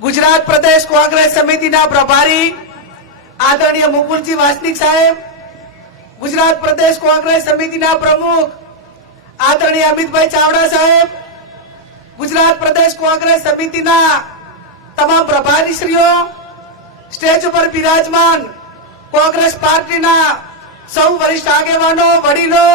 ગુજરાત પ્રદેશ કોંગ્રેસ સમિતિના પ્રભારી આદરણીય મુકુલજી વાસનિક સાહેબ, ગુજરાત પ્રદેશ કોંગ્રેસ સમિતિના પ્રમુખ આદરણીય અમિતભાઈ ચાવડા સાહેબ, ગુજરાત પ્રદેશ કોંગ્રેસ સમિતિના તમામ પ્રભારીશ્રીઓ, સ્ટેજ ઉપર બિરાજમાન કોંગ્રેસ પાર્ટીના સૌ વરિષ્ઠ આગેવાનો, વડીલો,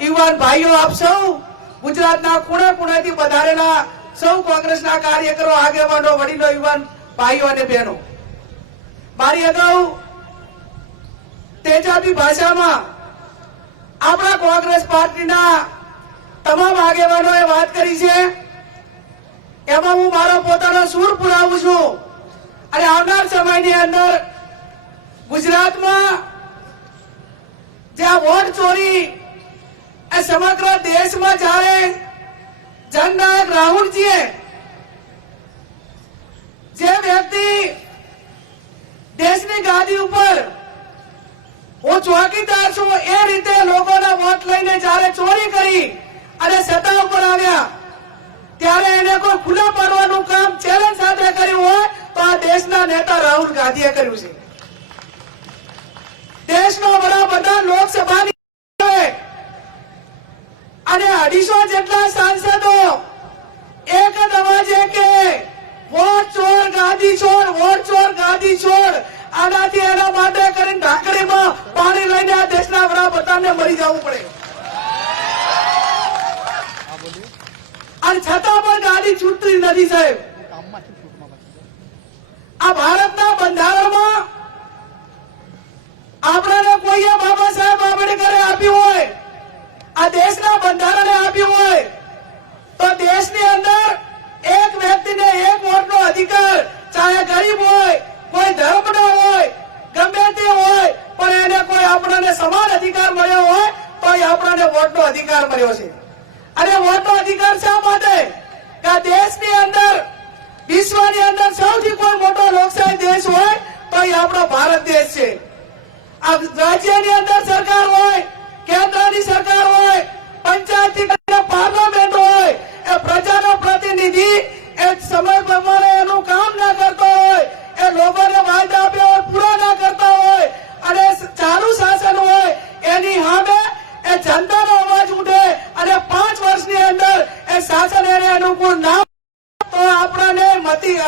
યુવાન ભાઈઓ, આપ સૌ ગુજરાતના ખૂણે ખૂણેથી પધારેલા સૌ કોંગ્રેસના કાર્યકરો, આગેવાનો, વડીલો, યુવાન, ભાઈઓ અને બહેનો. મારી અગાઉ તેજાબી ભાષામાં આપણા કોંગ્રેસ પાર્ટીના તમામ આગેવાનોએ વાત કરી છે. એમાં હું મારો પોતાનો સૂર પુરાવું છું. અને આવનાર સમયની અંદર ગુજરાતમાં જ્યાં વોટ ચોરી એ સમગ્ર દેશમાં જ્યારે જનનાયક જે વ્યક્તિ દેશની ગાદી ઉપર હું ચોકીદાર છું, એ રીતે લોકોના વોટ લઈને જયારે ચોરી કરી અને સત્તા ઉપર આવ્યા, ત્યારે એને કોઈ ખુલ્લા પાડવાનું કામ ચેલેન્જ સાથે કર્યું હોય, તો આ દેશના નેતા રાહુલ ગાંધીએ કર્યું છે. દેશનો વડાપ્રધાન લોકસભાની અને અઢીસો જેટલા સાંસદો એક જ અવાજે કે વોટ ચોર, ગાદી છોડ વોટ ચોર, ગાદી છોડ આનાથી એના માટે કરીને ઢાકડીમાં પાણી લઈને આ દેશના વડાપ્રધાનને મરી જવું પડે. અને છતાં પણ ગાડી છૂટતી નથી સાહેબ. આ ભારતના બંધારણમાં આપણાને કોઈએ બાબા સાહેબ આંબેડકરે આપ્યું હોય, આ દેશના બંધારણે આપ્યું હોય તો દેશની અંદર એક વ્યક્તિને એક વોટનો અધિકાર, ચાહે ગરીબ હોય, કોઈ ધર્મનો હોય, ગમે તે હોય, પણ એને કોઈ આપણને સમાન અધિકાર મળ્યો હોય તો એ આપણને વોટનો અધિકાર મળ્યો છે. અને વોટનો અધિકાર શા માટે? કે દેશની અંદર, વિશ્વની અંદર સૌથી કોઈ મોટો લોકશાહી દેશ હોય તો એ આપણો ભારત દેશ છે. આ રાજ્યની અંદર સરકાર હોય, કેન્દ્રની સરકાર હોય, પંચાયતથી કરીને પાર્લામેન્ટ પ્રજાનો પ્રતિનિધિ એ સમય પ્રમાણે એનું કામ ના કરતો હોય, એ લોકોને વાયદા આપ્યા હોય, પૂરા ના કરતા હોય, અને ચાલુ શાસન હોય, એની સામે એ જનતાનો અવાજ ઉઠે, અને પાંચ વર્ષની અંદર એ શાસન એને અનુકૂળ ના તો આપણને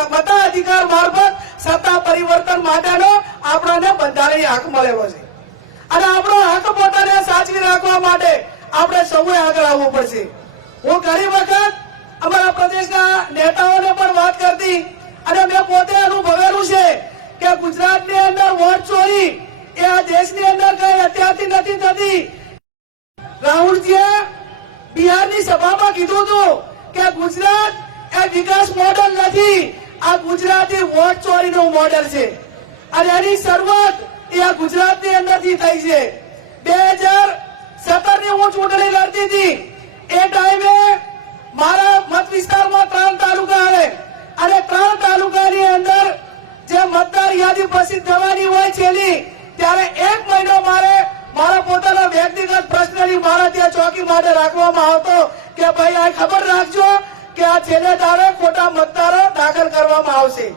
મતા અધિકાર મારફત સત્તા પરિવર્તન માટેનો આપણને બંધારણીય હક મળેલો છે. અને આપણો હક પોતાને સાચવી રાખવા માટે આપણે સૌએ આગળ આવવું પડશે. હું ઘણી વખત અમારા પ્રદેશના નેતાઓને પણ વાત કરતી અને મેં પોતે અનુભવેલું છે કે ગુજરાતની અંદર વોટ ચોરી એ આ દેશની અંદર કઈ અત્યારથી નથી થતી. રાહુલજીએ બિહારની સભામાં કીધું હતું કે ગુજરાત એ વિકાસ મોડલ નથી, આ ગુજરાતી વોટ ચોરીનું મોડલ છે. અને એની શરૂઆત એ આ ગુજરાતની અંદરથી થઈ છે. બે હજાર સત્તરની હું ચૂંટણી લડતી હતી, એ ટાઈમે મારા મત વિસ્તારમાં ત્રણ તાલુકા આવે. અને ત્રણ તાલુકાની અંદર જે મતદાર યાદી પ્રસિદ્ધ થવાની હોય છેલ્લી, ત્યારે એક મહિનો મારે મારા પોતાના વ્યક્તિગત પ્રશ્નની મારા ત્યાં ચોકી માટે રાખવામાં આવતો કે ભાઈ, આ ખબર રાખજો કે આ છેલ્લે તારે ખોટા મતદારો દાખલ કરવામાં આવશે.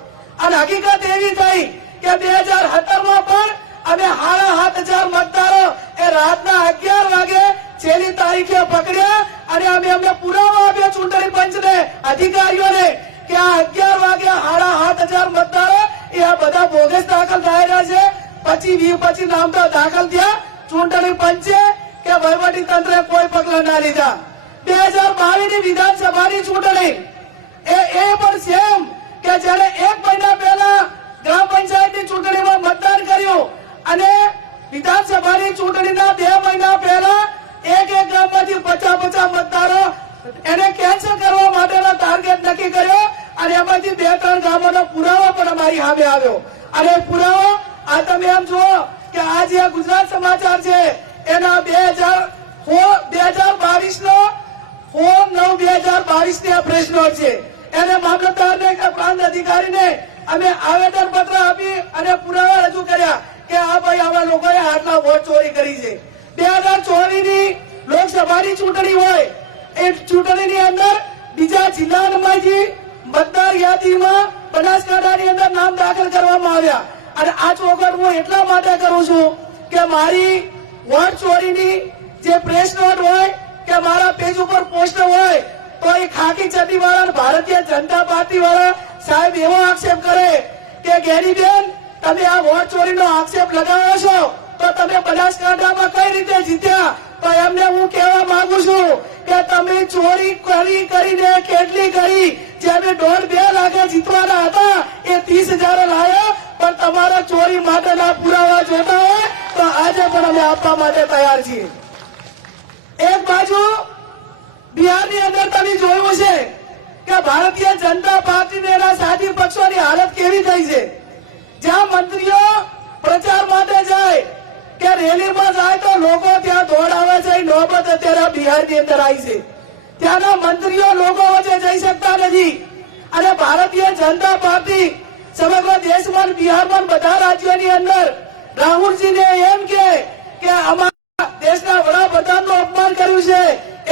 અને હકીકત એવી થઈ કે બે હજાર સત્તરમાં પણ અમે સાડા સાત હજાર મતદારો એ રાતના અગિયાર વાગે છેલ્લી તારીખે પકડ્યા અને અમે અમને પુરાવા આપ્યા ચૂંટણી પંચને, અધિકારીઓને કે આ અગિયાર વાગે સાડા સાત હજાર મતદારો એ આ બધા બોગસ દાખલ થયેલા છે. પછી વી પછી નામ તો દાખલ થયા. ચૂંટણી પંચે કે વહીવટી તંત્રે કોઈ પગલા ના લીધા. બે હજાર બાવીસની વિધાનસભાની ચૂંટણી. એ એ પણ સેમ કે જેને એક મહિના પહેલા ગ્રામ પંચાયતની ચૂંટણીમાં મતદાન કર્યું અને વિધાનસભાની ચૂંટણીના બે મહિના પહેલા એક એક ગામમાંથી પચાસ પચાસ મતદારો એને કેન્સલ કરવા માટેનો ટાર્ગેટ નક્કી કર્યો. અને એમાંથી બે ત્રણ ગામોનો પુરાવો પણ અમારી સામે આવ્યો. અને પુરાવો, આ તમે એમ જુઓ કે આ જે ગુજરાત સમાચાર છે, એના બે હજાર બે હજાર બાવીસ નો ફોર નવ, બે હજાર બાવીસની આ પ્રેસ નોટ છે. એને મામલતદારને કે પ્રાંત અધિકારીને અમે આવેદન પત્ર આપી અને પુરાવા રજૂ કર્યા કે આ ભાઈ આવા લોકોએ આટલા વોટ ચોરી કરી છે. બે હજાર ચોવીસની લોકસભાની ચૂંટણી હોય, એ ચૂંટણીની અંદર બીજા જિલ્લામાંથી મતદાર યાદીમાં બનાસકાંઠાની અંદર નામ દાખલ કરવામાં આવ્યા. અને આ ચોખવટ હું એટલા માટે કરું છું કે મારી વોટ ચોરીની જે પ્રેસ નોટ હોય કે મારા પેજ ઉપર પોસ્ટ હોય, તો એ ખાકી ચડ્ડી વાળા ભારતીય જનતા પાર્ટી વાળા સાહેબ એવો આક્ષેપ કરે કે, ગેરીબેન, તમે આ વોટ ચોરીનો આક્ષેપ લગાવો છો? તો તમે બનાસકાંઠામાં કઈ રીતે જીત્યા? તો એમને હું કહેવા માંગુ છું કે તમે ચોરી કરી કરીને કેટલી કરી? જે દોઢ બે લાખે જીતવાના હતા, એ ત્રીસ હજાર લાયા. પણ તમારા ચોરી માટેના પુરાવા જોતા હોય, તો આજે પણ અમે આપવા માટે તૈયાર છીએ. એક બાજુ બિહારની અંદર તમે જોયું છે કે ભારતીય જનતા પાર્ટી ને એના સાથી પક્ષોની હાલત કેવી થઈ છે? જ્યાં મંત્રીઓ પ્રચાર માટે જાય કે રેલીમાં જાય તો લોકો ત્યાં દોડાવે છે નોબત અત્યારે બિહારની અંદર આવી છે. ત્યાંના મંત્રીઓ લોકો વચ્ચે જઈ શકતા નથી. અને ભારતીય જનતા પાર્ટી સમગ્ર દેશમાં બિહારમાં બધા રાજ્યોની અંદર, રાહુલજીને એમ કે અમારા દેશના વડાપ્રધાનનું અપમાન કર્યું છે,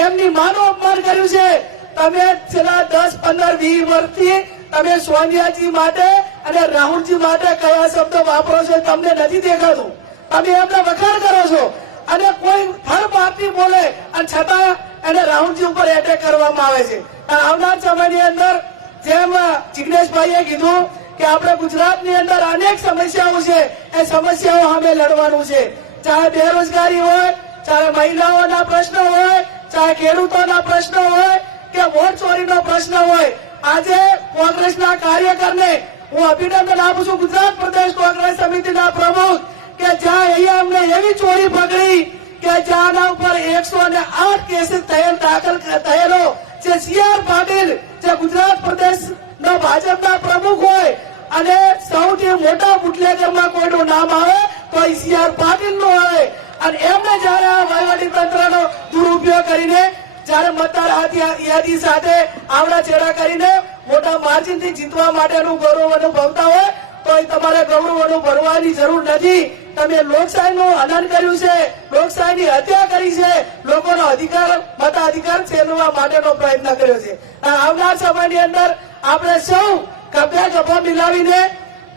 એમની માનું અપમાન કર્યું છે. તમે છેલ્લા દસ, પંદર, વીસ વર્ષથી તમે સોનિયાજી માટે અને રાહુલજી માટે કયા શબ્દો વાપરો છો તમને નથી દેખાતું. તમે એમને વખાણ કરો છો. અને કોઈ થર્ડ પાર્ટી બોલે, અને છતાં એને રાહુલજી ઉપર એટેક કરવામાં આવે છે. અને આવનાર સમયની અંદર જેમ જિગ્નેશભાઈએ કીધું કે આપણે ગુજરાતની અંદર અનેક સમસ્યાઓ છે. એ સમસ્યાઓ સામે લડવાનું છે. ચાહે બેરોજગારી હોય, ચાહે મહિલાઓના પ્રશ્નો હોય, ચાહે ખેડૂતોના પ્રશ્નો હોય, કે વોટ ચોરીનો પ્રશ્ન હોય. આજે કોંગ્રેસના કાર્યકરને હું અભિનંદન આપું છું. ગુજરાત પ્રદેશ કોંગ્રેસ સમિતિના પ્રમુખ કે જ્યાં અહીંયા અમને એવી ચોરી પકડી કે જ્યાંના ઉપર એકસો ને આઠ કેસીસ દાખલ થયેલો, જે સીઆર પાટીલ, જે ગુજરાત પ્રદેશ નો ભાજપના પ્રમુખ હોય, અને સૌથી મોટા બુટલેગરમાં કોઈનું નામ આવે, તો એ સીઆર પાટીલનું આવે. અને એમને જયારે આ વહીવટી તંત્રનો દુરુપયોગ કરીને, જયારે મતદાર યાદી સાથે આવડા ચેડા કરીને મોટા માર્જિનથી જીતવા માટેનું ગૌરવ અનુભવતા હોય, તો એ તમારે ગૌરવ અનુભવવાની જરૂર નથી. તમે લોકશાહીનું હનન કર્યું છે, લોકશાહીની હત્યા કરી છે, લોકોનો અધિકાર, મતાધિકાર છેલવા માટેનો પ્રયત્ન કર્યો છે. આવનાર સમયની અંદર આપણે સૌ ખભે ખભો મિલાવીને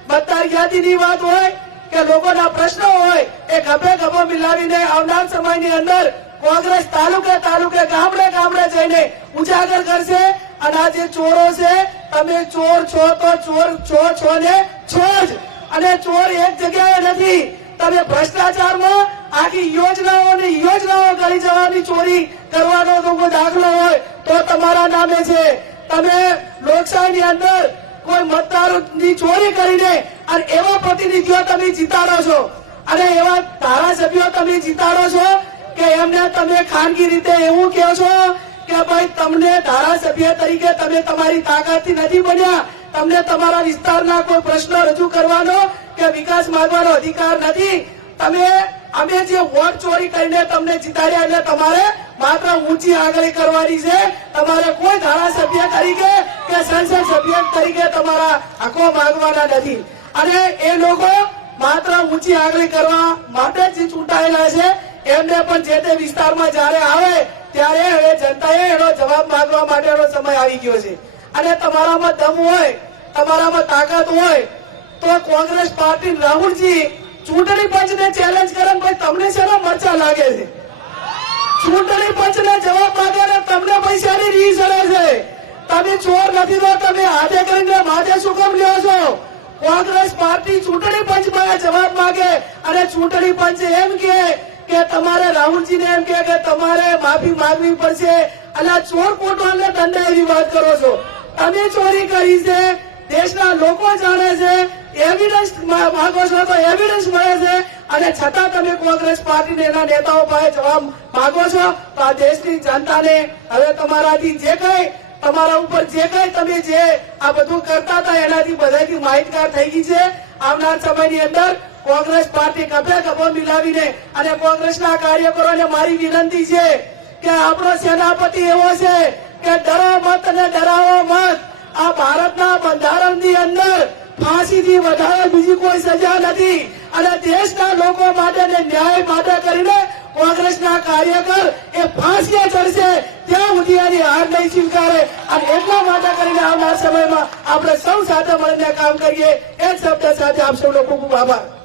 મતદાર યાદીની વાત હોય કે લોકોના પ્રશ્નો હોય એ ખભે ખભો મિલાવીને આવનાર સમયની અંદર કોંગ્રેસ તાલુકે તાલુકે ગામડે ગામડે જઈને ઉજાગર કરશે અને આ જે ચોરો છે, તમે ચોર છો તો ચોર છો છો ને છો જ. અને ચોર એક જગ્યાએ નથી તમે ભ્રષ્ટાચારમાં આખી યોજનાઓ ને યોજનાઓ કરી જવાની ચોરી કરવાનો કોઈ દાખલો હોય, તો તમારા નામે છે. તમે લોકશાહીની અંદર કોઈ મતદારોની ચોરી કરીને અને એવા પ્રતિનિધિઓ તમે જીતાડો છો. અને એવા ધારાસભ્યો તમે જીતાડો છો કે એમને તમે ખાનગી રીતે એવું કહો છો કે ભાઈ તમને ધારાસભ્ય તરીકે તમે તમારી તાકાતથી નથી બન્યા. તમને તમારા વિસ્તારના કોઈ પ્રશ્ન રજૂ કરવાનો કે વિકાસ માંગવાનો અધિકાર નથી. તમે અમે જે વોટ ચોરી કરીને તમને જીતાડ્યા એટલે તમારે માત્ર ઊંચી આગળ કરવાની છે. તમારે કોઈ ધારાસભ્ય તરીકે કે સંસદ સભ્ય તરીકે તમારા હકો માંગવાના નથી. અને એ લોકો માત્ર ઊંચી આગળી કરવા માટે જ ચૂંટાયેલા છે. એમને પણ જે તે વિસ્તારમાં જ્યારે આવે ત્યારે હવે જનતાએ એનો જવાબ માંગવા માટેનો સમય આવી ગયો છે. અને તમારામાં દમ હોય, તમારામાં તાકાત હોય તો કોંગ્રેસ પાર્ટી રાહુલજી ચૂંટણી પંચને ચેલેન્જ કરે ભાઈ તમને શેનો મરચા લાગે છે? ચૂંટણી પંચને જવાબ માંગે ને તમને પૈસાની રીસ અડે છે? તમે ચોર નથી તો તમે હાથે કરીને માથે શું કામ લ્યો છો? કોંગ્રેસ પાર્ટી ચૂંટણી પંચમાં જવાબ માંગે અને ચૂંટણી પંચ એમ કે કે તમારે રાહુલજીને એમ કે તમારે માફી માંગવી પડશે અને ચોર કોટવાલને દંડા એવી વાત કરો છો. તમે ચોરી કરી છે, દેશના લોકો જાણે છે એવિડન્સ માંગો છો તો એવિડન્સ મળે છે. અને છતાં તમે કોંગ્રેસ પાર્ટીને એના નેતાઓ પાસે જવાબ માંગો છો તો આ દેશની જનતાને હવે તમારાથી જે કઈ, તમારા ઉપર જે કઈ તમે જે આ બધું કરતા હતા એનાથી બધાથી માહિતગાર થઈ ગઈ છે. આવનાર સમયની અંદર કોંગ્રેસ પાર્ટી કભે કભો મિલાવીને અને કોંગ્રેસના કાર્યકરોને મારી વિનંતી છે કે આપણો સેનાપતિ એવો છે કે ડરો મત અને ડરાવો મત. આ ભારતના બંધારણની અંદર ફાંસીથી વધારે બીજી કોઈ સજા નથી. અને દેશના લોકો માટે ને ન્યાય માટે કરીને કોંગ્રેસના કાર્યકર એ ફાંસીએ ચડશે. ત્યાં સુધી આની હાર નહીં સ્વીકારે. અને એટલા માટે કરીને આવનાર સમયમાં આપણે સૌ સાથે મળીને કામ કરીએ. એક શબ્દ સાથે આપ સૌનો ખૂબ ખૂબ આભાર.